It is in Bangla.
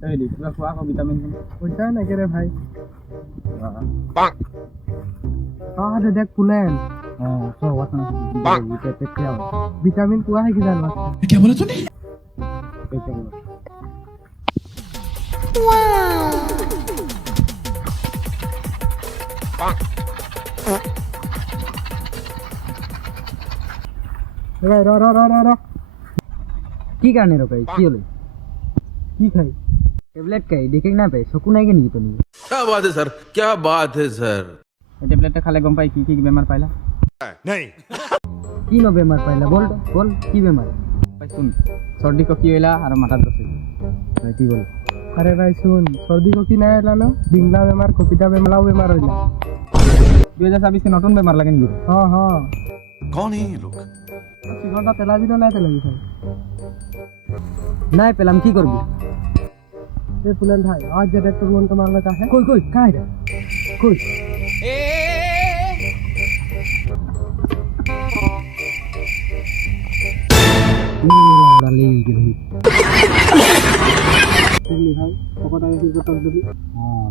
এই দি কিবা খোৱা আকৌ ভিটামিন পইচা নাইকে রে ভাই দে দেখ পুলেন চব আছে ভিটামিন পোৱা है কিজান क्या बोला तूने ৰ কি কাৰণে ৰখাই কি হলে কি খাই টেবলেট খাই দেখে না পাই চকু নাই নেকি তুমি क्या बात है सर क्या बात है सर এই টেবলেটটা খালে গম পাই কি কি বেমার পাইলা नहीं কি ন বেমার পাইলা বল বল কি বেমার ভাই শুন সর্দি কফি হইলা আর মাথা দোষ ভাই কি বল আরে ভাই শুন সর্দি কফি নাই এলা ন ডিংলা বেমার কপিটা বেমালাও বেমার হইলা 2026 কে নতুন বেমার লাগে নাকি হ্যাঁ হ্যাঁ कौन है ये लोग সিগারেটটা পেলাবি না নাই পেলাবি ভাই নাই পেলাম কি করবি এ পুলেন ভাই আজ যে ডাক্তার মন তো মারলে কাছে কই কই কাই রে কই লালি গেলি ভাই কত টাকা কি করতে দিবি হ্যাঁ